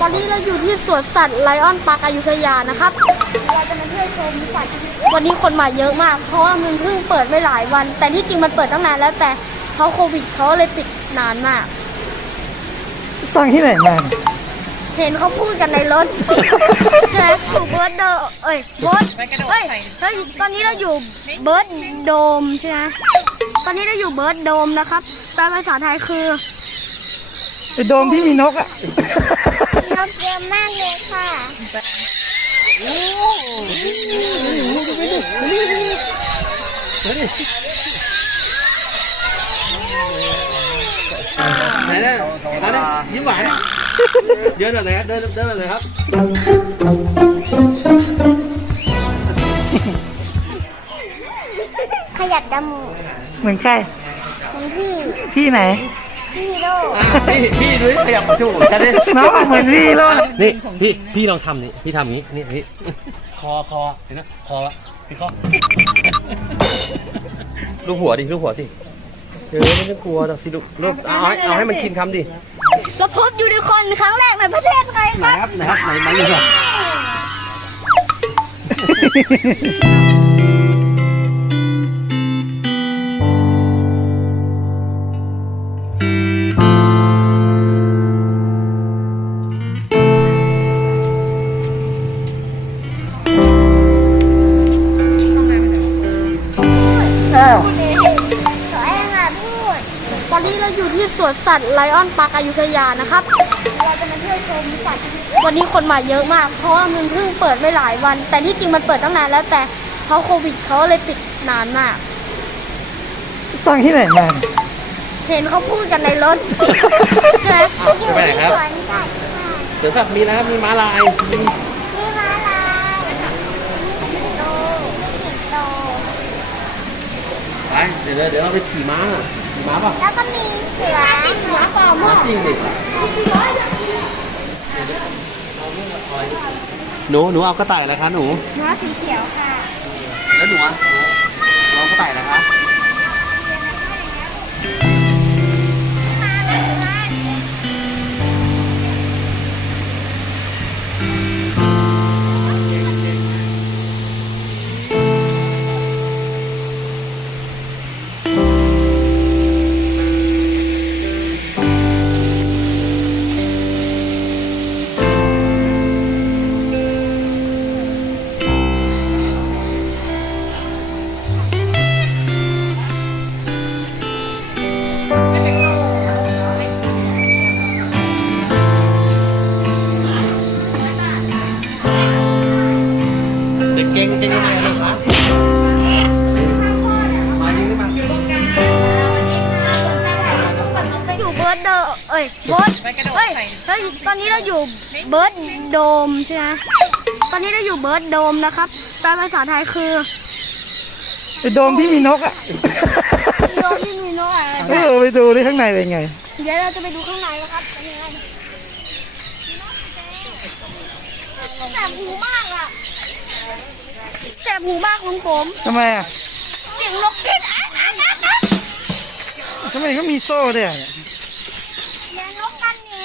ตอนนี้เราอยู่ที่สวนสัตว์ไลออนปาร์คอยุธยานะครับเราจะมาเที่ยวชมสัตว์วันนี้คนมาเยอะมาก เพราะว่ามันเพิ่งเปิดไม่หลายวัน แต่ที่จริงมันเปิดตั้งนานแล้วแต่เขาโควิดเขาเลยปิดนานมาก ฟังที่ไหนมาเนี่ยเห็นเขาพูดกันในรถ ใช่ไหมอยู่เบิร์ดเดอเอ้ยเบิร์ดเอ้ยเฮ้ยตอนนี้เราอยู่เบิร์ดโดมใช่ไหมตอนนี้เราอยู่เบิร์ดโดมนะครับแปลภาษาไทยคือไอ้โดมที่มีนกอะ นกเยอะมากเลยค่ะโอไหนนะไหนนะยิ้มหวานเดินแบบไหนครับเดินเดินแบบไหนครับขยัดดมูเหมือนใครของพี่ พี่ไหน พี่ฮีโร่อะพี่พี่ดูดิขยับประจุแค่นี้น้องเหมือนพี่โลดนี่พี่พี่ลองทำนี่พี่ทำนี้นี่นี่คอคอเห็นไหมคอพี่คอลูกหัวดิลูกหัวสิเออไม่ต้องกลัวหรอกสิลูกลูกเอาให้เอาให้มันกินคำดิเราพบยูนิคอร์นครั้งแรกในประเทศไทยไหนครับไหนครับไหนมันนี่ครับอ้ ไลออนปาร์คอยุธยานะครับเราจะมาเที่ยวชมสัตว์วันนี้คนมาเยอะมาก เพราะว่ามันเพิ่งเปิดไม่หลายวัน แต่ที่จริงมันเปิดตั้งนานแล้วแต่เขาโควิดเขาเลยปิดนานมากฟังที่ไหนมาเนี่ยเห็นเขาพูดกันในรถใช่ไหมจะไปไหนครับสวนสัตว์ค่ะเดี๋ยวสัตว์มีนะครับ มีม้าลาย มีมีม้าลายมีสิงโตมีสิงโตไปเดี๋ยวเดี๋ยวเราไปขี่ม้าขี่ ม้าป่ะแล้วก็มีเสือเสือปลอมม้าจริงดิหนูหนูเอากระต่ายอะไรคะหนูม้าสีเขียวค่ะ แล้วหนูอะหนูเอากระต่ายอะไรคะ โดมใช่ไหมตอนนี้เราอยู่เบิร์ดโดมนะครับแปลภาษาไทยคือไอ้โดมที่มีนกอะ โดมที่มีนกอะไรเออไปดูดิข้างในเป็นไง เดี๋ยวเราจะไปดูข้างในนะครับเป็นยังไงแสบหูมากอะแสบหูมากของผมทำไมอะเสียงนกกินอะอะอะอะทำไมเขามีโซ่ด้วยอะ เสียงนกกันหนี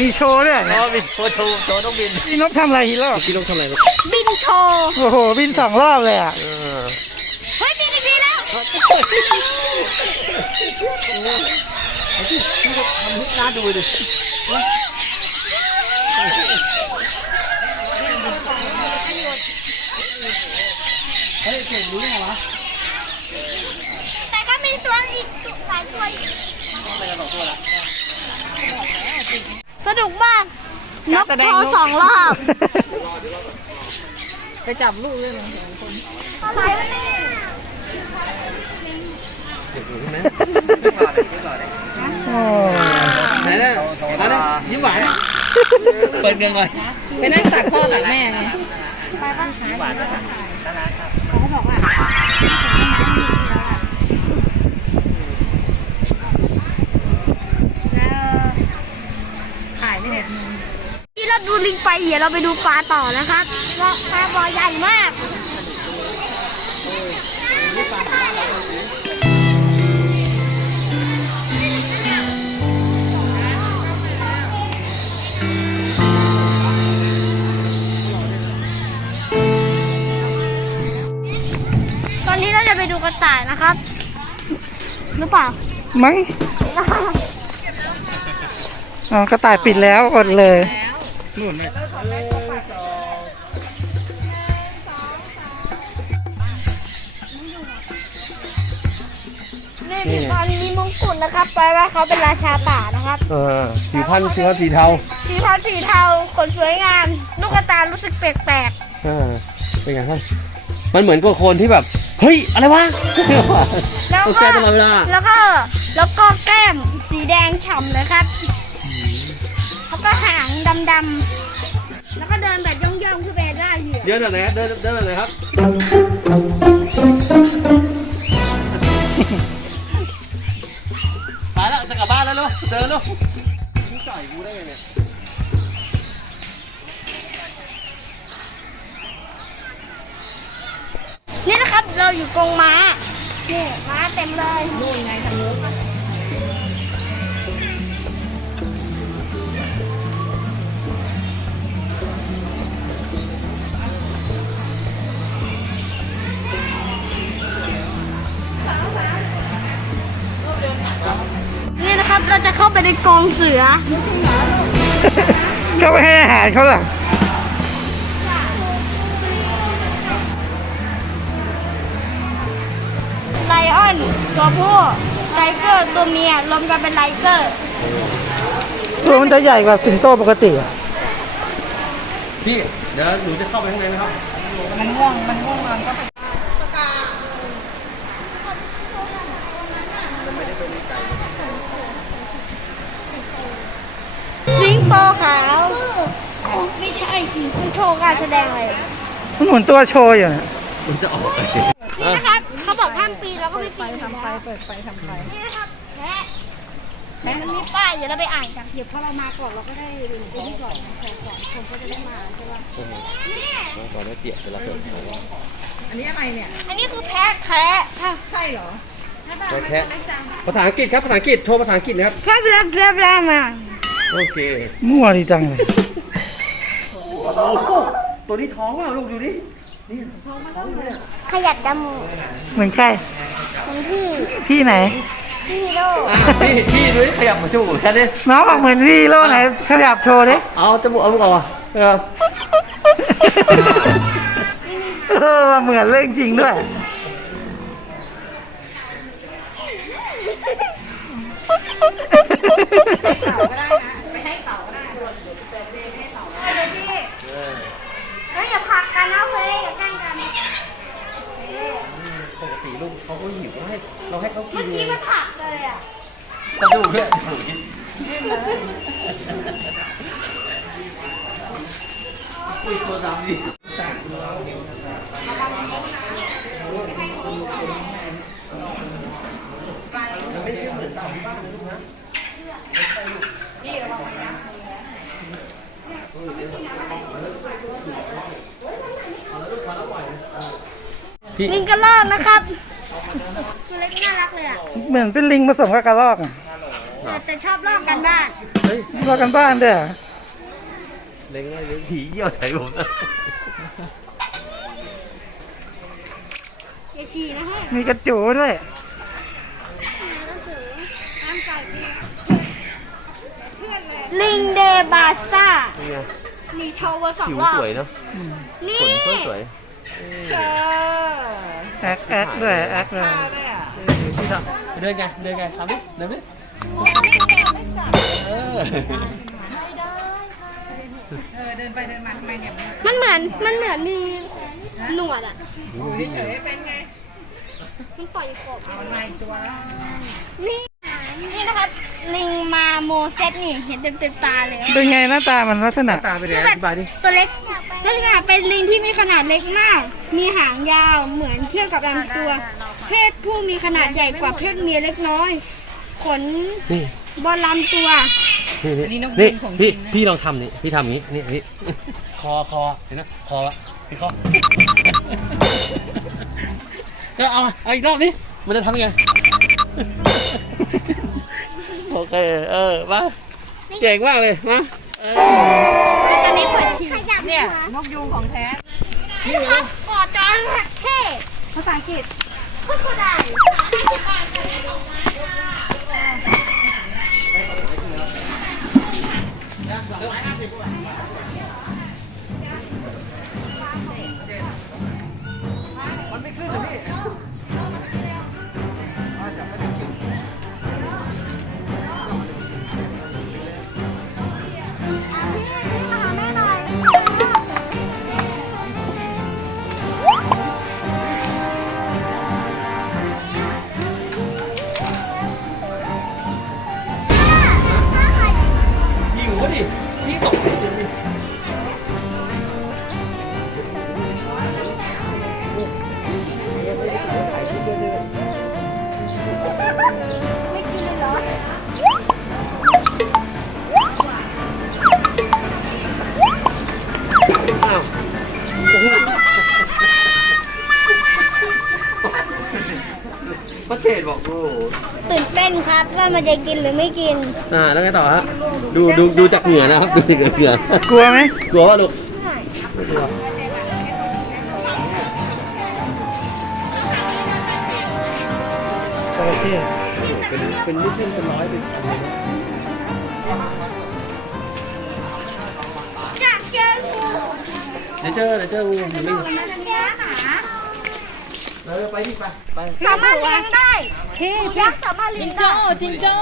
มีโชว์ด้วยอ๋อบินโชว์โชว์โชว์ต้องบินพี่นกทำอะไรฮีโร่พี่ต้องทำอะไรบินโชว์โอ้โหบินสองรอบเลยอะเฮ้ยบินอีกทีแล้วน่าดูดิเฮ้ยเก่งรู้ไงวะแต่ก็มีตัวอีกหลายตัวอีกไม่ได้ส นุกมากนกโชว์สองรอบไปจับลูกเลยนะอะไรวะเนี่ยเด็กรู้ไหมโอ้ไหนหวาน เปิดเงินหน่อยไปนั่งตักพ่อตักแม่ไงไปบ้างหวานเขาบอกว่าที่ เราดูลิงไปเดี๋ยวเราไปดูปลาต่อนะครับว่าปลาบ่อใหญ่มากตอนนี้เราจะไปดูกระต่ายนะครับหรือเปล่า มั้งอ๋อกระต่ายปิดแล้วอดเลย นี่มีตอนมีมงกุฎนะครับแปลว่าเขาเป็นราชาป่านะครับ เออผิวพันธุ์ผิวพันธุ์สีเทาสีเทาสีเทาขนสวยงามลูกตารู้สึกแปลกเออเป็นไงครับมันเหมือนกับคนที่แบบ เฮ้ย อะไรวะๆแล้วต้องก็แก้ตลอดเวลาแล้วก็แล้วก็แก้มสีแดงฉ่ำเลยครับแล้ว ก็หางดำๆ แล้วก็เดินแบบย่องๆขึ้นไปได้เหยื่อเดินแบบไหนครับเดินเดินแบบไหนครับไปแล้วจะกลับบ้านแล้วลูกเดินลูกมึงต่อยกูได้ไงเนี่ยนี่นะครับ เราอยู่กรงม้า นี่ม้าเต็มเลย นู่นไงทาง เข้าไปในกรงเสือ ก็ไปให้อาหารเขาล่ะไลออนตัวผู้ไลเกอร์ตัวเมียรวมกันเป็นไลเกอร์ ตัวมันจะใหญ่กว่าสิงโตปกติอะพี่ เดี๋ยวหนูจะเข้าไปข้างในไหมครับสิง โตขาวไม่ใช่มันโชว์การแสดงอะไรมันเหมือนตัวโชว์อยู่นะมันจะออกไปนี่นะครับเขาบอกห้ามปีนแล้วก็ไม่ปีนทำไปเปิดไฟทำไปนี่นะครับแพะแพะมันมีป้ายเดี๋ยวเราไปอ่านกันเดี๋ยวพอเรามาก่อนเราก็ได้ดูนี่ก่อนแพะก่อนคนก็จะได้มาใช่ป่ะนี่ก่อนไม่เปียกเวลาเกิดอันนี้คือแพะแคะใช่เหรอใช่ป่ะแค่ภาษาอังกฤษครับภาษาอังกฤษโทรภาษาอังกฤษนะครับแค่แบลแบลแบลมา โอเคมั่วดีจังเลยตัวนี้ท้องว่าลูกดูดิขยัดจมูกเหมือนใครของพี่พี่ไหน พี่ฮีโร่อะพี่พี่ดูดิขยับมาจูบแค่นี้น้องบอกเหมือนพี่โลไหนขยับโชว์ดิเอาจมูกเอาจมูกออกมาเออเออเหมือนเรื่องจริงด้วยเฮ้ยอย่าผลักกันนะเฮ้ยอย่าแกล้งกัน ปกติลูกเขาก็หิว เราให้เราให้เขากิเมื่อนกี้มันผลักเลยอะกระดูกด้วยอุ้ยตัวดำดิลิงกระรอกนะครับตัวเล็ก น่ารักเลยอะเหมือนเป็นลิงผสมกับกระรอกอะแต่แต่ชอบลอกกันบ้านเฮ้ยรอกกันบ้านด้วยเหรอเล็งเลยเล็งผีเยี่ยวใส่ผมนะไอทีนะฮะมีกระจูด้วยลิงเดบาซ่าเป็นไงมีโชว์มาสองผิวรอบสวยเนาะนี่ขนก็สวยแอคแอคด้วยแอคเลยพี่ ทำเดินไงเดินไงทำดิเดินดิเออมันเหมือนมันเหมือนมีหนวดอะมันปล่อยกบเอาในตัวนี่นี่นะครับลิงมาโมเซตนี่เห็นเต็มเต็มๆตาเลยเป็นไงหน้าตามันลักษณะตาไปเลยอธิบายดิตัวเล็กลักษณะเป็นลิงที่มีขนาดเล็กมาก มีหางยาวเหมือนเชือกกับลำตัว เพศผู้มีขนาดใหญ่กว่าเพศเมียเล็กน้อย ขนนี่บนลำตัว นี่นี่นี่พี่พี่ลองทำนี่พี่ทำอย่างนี้นี่นี่คอคอเห็นไหมคอพี่คอก็เอามาเอาอีกรอบนี้มันจะทำยังไงโอเคเออมาเก่งมากเลยมาเอออันนี้เปิดทีขยับเนี่ยนกยูงของแท้นี่ครับกอดจอนเท่ภาษาอังกฤษ คุกได้หิ ไม่กินเลยเหรออ้าวโอ้โหพระเจดบอกโอ้โหตื่นเต้นครับว่ามันจะกินหรือไม่กิน อ่าแล้วไงต่อฮะดูดูดูจากเหงื่อนะครับดูจากเหงื่อกลัวไหมกลัวว่าลูก เป็นเป็นไม่ใช่เป็นร้อยเป็นพันเลยนะอยากเจองูเดี๋ยวเจอเดี๋ยวเจองูมันไม่มันจะแย่หาเออไปดิไปไปสามารถเลี้ยงได้งูยักษ์สามารถเลี้จิยงงได้ โจ้จิงโจ้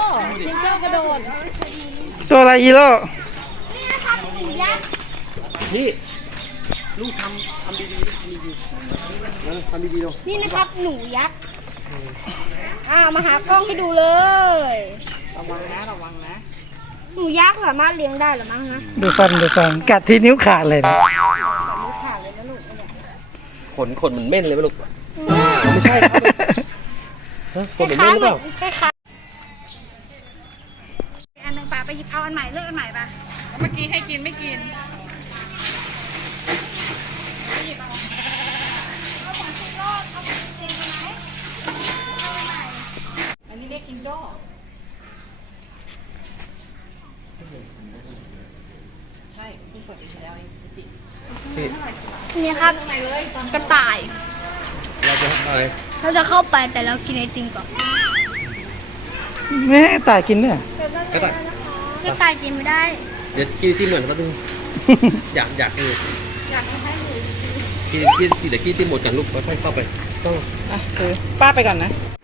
จิงโจ้กระโดดตัวอะไรอีโร่นี่นะครับงูยักษ์นี่ลูกทำทำดีๆทำดีๆเออทำดีๆดูนี่นะครับหนูยักษ์ อ่ามาหากล้องให้ดูเลยระวังนะระวังนะหนูยักษ์สามารถเลี้ยงได้เหรือมั้งฮะดูฟันดูฟันกัดที่นิ้วขาดเลยนะขาดเลยนะลูกขนขนเหมือนเม่นเลยไหมลูกไม่ใช่ครับฮะขนเหมือนเม่นหรือเปล่าคล้ายอันหนึ่งป่าไปหยิบเอาอันใหม่เลือกอันใหม่ป่ะเมื่อกี้ให้กินไม่กิน อันนี้เรียก จิงโจ้ใช่เพิ่งเปิดไปแล้วเองจริงนี่ๆนี่ครับกระต่าย เราจะอะไรเราจะเข้าไปแต่เรากินไอติมก่อนไม่ให้ตายกินเนี่ย กระต่ายกระต่ายกินไม่ได้ เดี๋ยวกินที่เหมือนแป๊บนึงอยากอยากดูอยากให้หนูกินกินกินเดี๋ยวกินที่หมดกันลูกแล้วค่อยเข้าไปต้องอะคือป้าไปก่อนนะอะ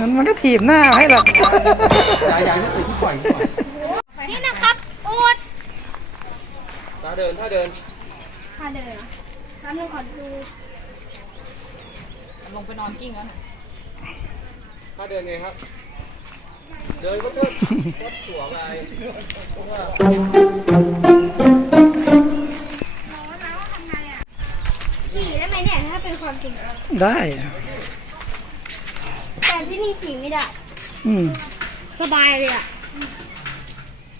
มันมันก็ถีบหน้าให้หรอกยายยายลูกตื่นที่ปล่อยที่ปล่อยนี่นะครับอูดถ้าเดินถ้าเดินถ้าเดินนะน้ำหนึ่งขอดูลงไปนอนกิ้งแล้วถ้าเดินไงครับ เดินก็เทิดก็ตัวไปเพราะว่าขี่ได้ไหมเนี่ยถ้าเป็นความจริงได้แต่ ที่นี่ขี่ไม่ได้ อืม สบายเลยอะ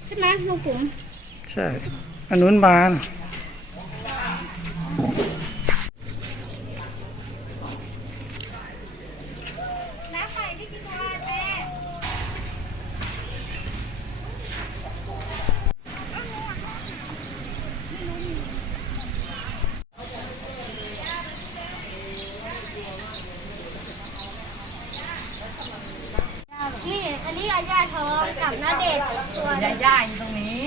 ใช่ไหมลุงปุ๋มใช่ อันนู้นบานน้ำใส่ที่กินทานแม่ นี่ อันนี้ยาย่าเธอกับน้าเด็กส่วน ย่าย่าอยู่ตรงนี้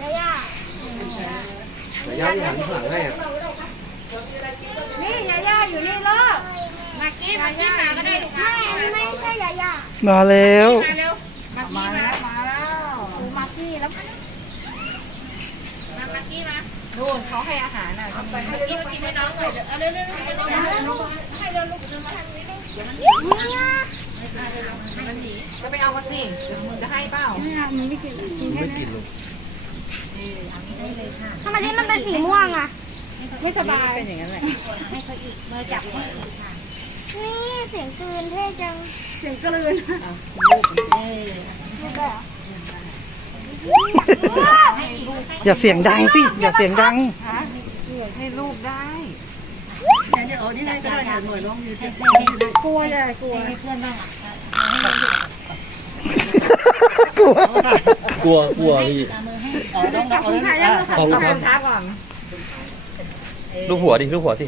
ยาย่า แต่ย่าที่หันข้างหลังให้อะ นี่ย่าย่าอยู่นี่ลูกมากี้มากี้มาก็ได้ลูก ไม่อันนี้ไม่ใช่ยาย่า มา แล้วมาเร็วมากี้มามาแล้วดูมากี้แล้วมามากี้มาดูเขาให้อาหารน่ะมากี้มากินให้น้องเลยเอาเร็วเร็วเร็วเร็วให้เร็วลูกเดินมาทางนี้ลูกเดี๋ยวมันหนีเนี่ยมันหนีก็ไปเอามาสิเดี๋ยวมึงจะให้เปล่าไม่กินลูกทำไมที่มันเป็นสีม่วงอะ ไม่สบายเป็นอย่างนั้นแหละนี่เสียงกลืนเท่จังเสียงกลืนดูได้เหรออย่าเสียงดังสิ อย่าเสียงดัง ให้ลูกได้กลัวเลยกลัวกลัว กลัว กลัวพี่ขอบคุณค่ะยังขอบคุณครับครับก่อนลูกหัวดิ ลูกหัวสิ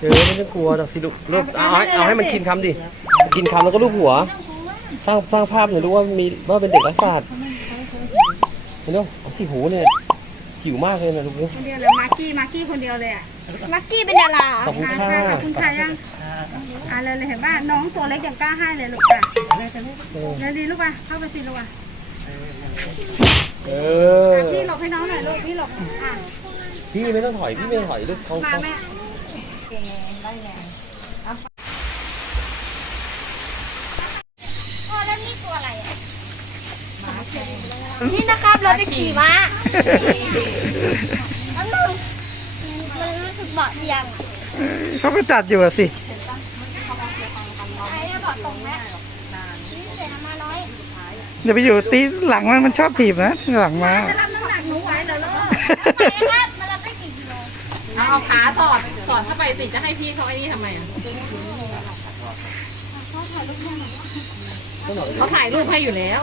เออไม่ต้องกลัวหรอกสิลูกลูกเอาให้เอาให้มันกินคำดิ กินคำแล้วก็ลูกหัว สร้างสร้างภาพหน่อยรู้ว่ามีว่าเป็นเด็กรักษาสตร์เห็นไหมเอาสิหูเนี่ยหิวมากเลยนะลูกเนี่ยคนเดียวเลยมากี้มากี้คนเดียวเลยอะมักกี้เป็นดาราขอบคุณค่ะขอบคุณค่ะยังอะเลยเลยเห็นป่ะน้องตัวเล็กยังกล้าให้เลยลูกอะเออเดี๋ยวดีลูกอะเข้าไปสิลูกอะเออพี่หลบให้น้องหน่อยลูกพี่หลบอะพี่ไม่ต้องถอยพี่ไม่ต้องถอยลูกเขามาเขา แม่พ่อแล้วนี่ตัวอะไรอะ นี่นะครับเราจะขี่ม้าอันนึงมันรู้สึกเบาะเอียงอะเขาก็จัดอยู่อะสิ ไอ้เนี่ยเบาะตรงแล้วนี่เสียน้ำมาน้อยอย่าไปอยู่ตีหลังมันมันชอบถีบนะหลังมาจะรับน้ำหนักหนูไว้เหรอลูกไปครับมันรับได้กี่กิโลเอาเอาขาสอดสอดเข้าไปสิจะให้พี่เขาไอ้นี่ทำไมอะเขาถ่ายรูปให้อยู่แล้ว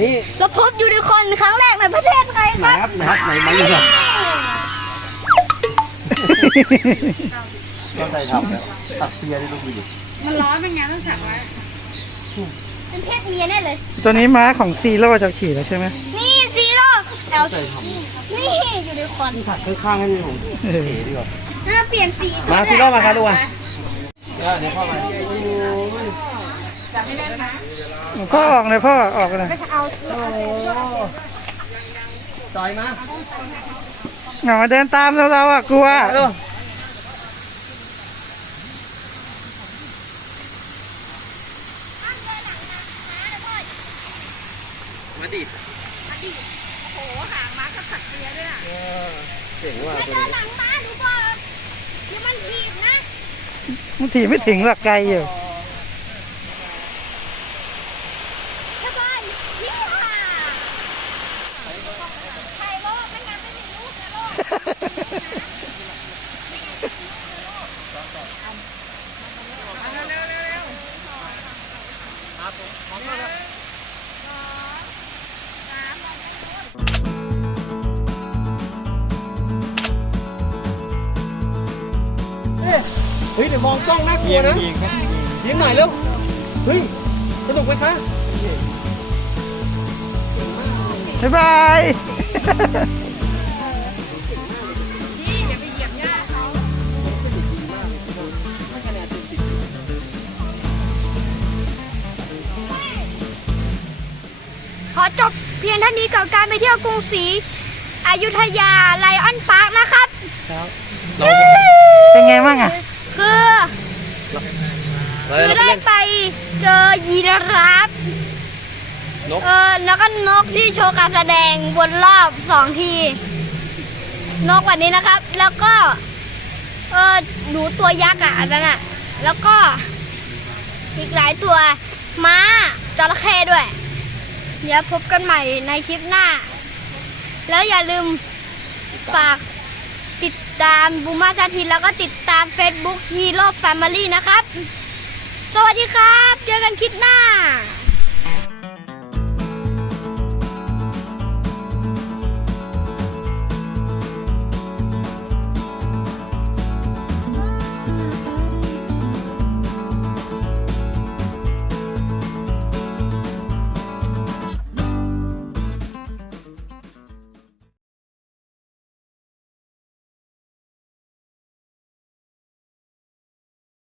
นี่เราพบยูนิคอร์นครั้งแรกในประเทศไทยไหนครับไหนครับไหนมาอยู่เหรอก็ใจทำแล้วตัดเปียได้ลูกดูดิมันร้อนเป็นไงต้องถักไว้เป็นเพศเมียแน่เลย ตัวนี้ม้าของซีโร่จะขี่แล้วใช่ไหมนี่ซีโร่แอลนี่ยูนิคอร์นตัดข้างๆให้ผมเออเอ๋ดีกว่าน่าเปลี่ยนสีมาซีโร่มาครับลูกมาเดี๋ยวพ่อมาจับไม่แน่นนะ พ่อออกเลยพ่อออกเลยเอาจอยมาเอามาเดินตามเราเราอะกลัวเร็วมาดิโอ้โหหางม้าก็ถักเปียด้วยอะเจ๋งว่ะไม่ตัวเดินนี้หลังมาดูก่อนเดี๋ยวมันถีบนะ มันถีบไม่ถึงหลักไกลอยู่ ท่านี้กับการไปเที่ยวกรุงศรีอยุธยาไลออนพาร์คนะครับเราเป็นไงบ้างอะ คือเราคือเราได้เล่นไปเจอยีราฟนกเออแล้วก็นกที่โชว์การแสดงวนรอบสองที นกแบบนี้นะครับ แล้วก็ เออหนูตัวยักษ์อะอันนั้นอะ แล้วก็อีกหลายตัวม้าจระเข้ด้วย เดี๋ยวพบกันใหม่ในคลิปหน้า แล้วอย่าลืมฝากติดตามบูมาสาทินแล้วก็ติดตาม Facebook Hero Family นะครับ สวัสดีครับ เจอกันคลิปหน้า